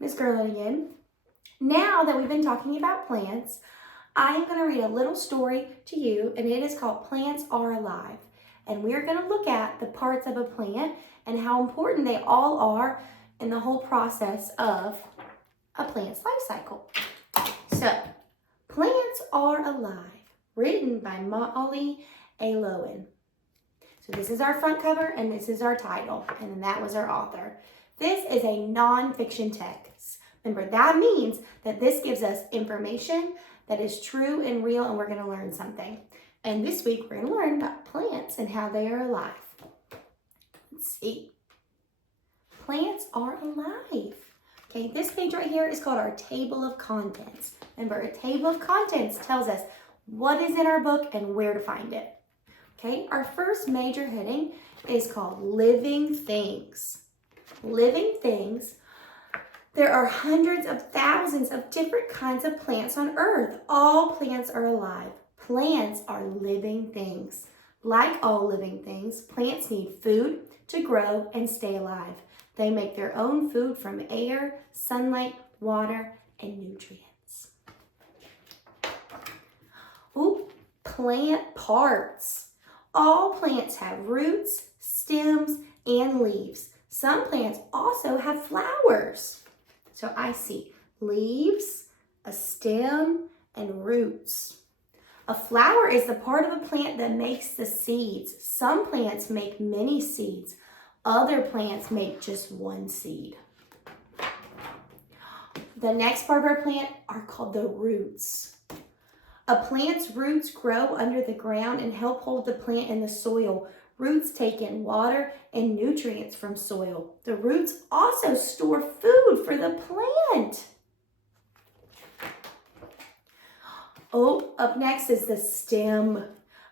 Miss Girl again. Now that we've been talking about plants, I am going to read a little story to you, and it is called Plants Are Alive. And we're going to look at the parts of a plant and how important they all are in the whole process of a plant's life cycle. So, Plants Are Alive, written by Molly Aloian. So this is our front cover and this is our title, and then that was our author. This is a nonfiction text. Remember, that means that this gives us information that is true and real, and we're going to learn something. And this week we're going to learn about plants and how they are alive. Let's see. Plants are alive. Okay, this page right here is called our table of contents. Remember, a table of contents tells us what is in our book and where to find it. Okay, our first major heading is called Living Things. Living things. There are hundreds of thousands of different kinds of plants on Earth. All plants are alive. Plants are living things. Like all living things, plants need food to grow and stay alive. They make their own food from air, sunlight, water, and nutrients. Ooh, plant parts. All plants have roots, stems, and leaves. Some plants also have flowers. So I see leaves, a stem, and roots. A flower is the part of a plant that makes the seeds. Some plants make many seeds. Other plants make just one seed. The next part of our plant are called the roots. A plant's roots grow under the ground and help hold the plant in the soil. Roots take in water and nutrients from soil. The roots also store food for the plant. Oh, up next is the stem.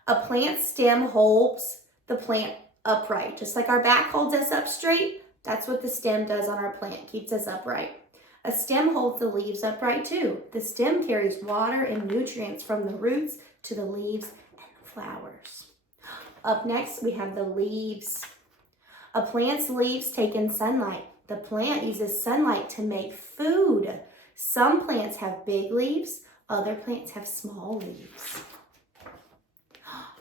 A plant's stem holds the plant upright. Just like our back holds us up straight, that's what the stem does on our plant, keeps us upright. A stem holds the leaves upright too. The stem carries water and nutrients from the roots to the leaves and the flowers. Up next, we have the leaves. A plant's leaves take in sunlight. The plant uses sunlight to make food. Some plants have big leaves. Other plants have small leaves.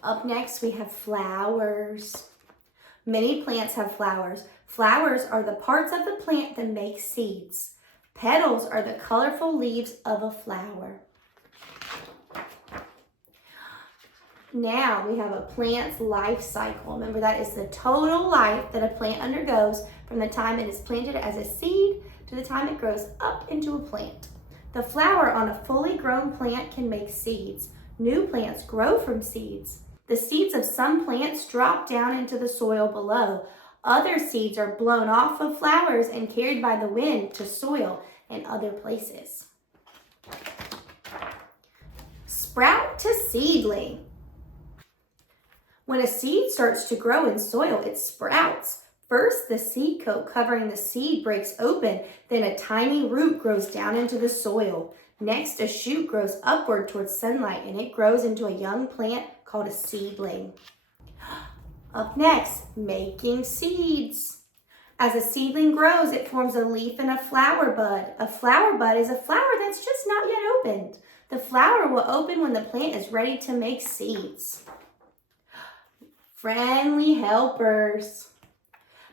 Up next, we have flowers. Many plants have flowers. Flowers are the parts of the plant that make seeds. Petals are the colorful leaves of a flower. Now we have a plant's life cycle. Remember, that is the total life that a plant undergoes from the time it is planted as a seed to the time it grows up into a plant. The flower on a fully grown plant can make seeds. New plants grow from seeds. The seeds of some plants drop down into the soil below. Other seeds are blown off of flowers and carried by the wind to soil and other places. Sprout to seedling. When a seed starts to grow in soil, it sprouts. First, the seed coat covering the seed breaks open. Then a tiny root grows down into the soil. Next, a shoot grows upward towards sunlight, and it grows into a young plant called a seedling. Up next, making seeds. As a seedling grows, it forms a leaf and a flower bud. A flower bud is a flower that's just not yet opened. The flower will open when the plant is ready to make seeds. Friendly helpers.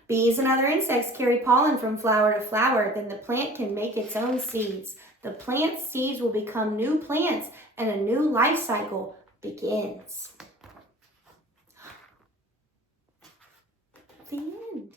Bees and other insects carry pollen from flower to flower. Then the plant can make its own seeds. The plant's seeds will become new plants, and a new life cycle begins. The end.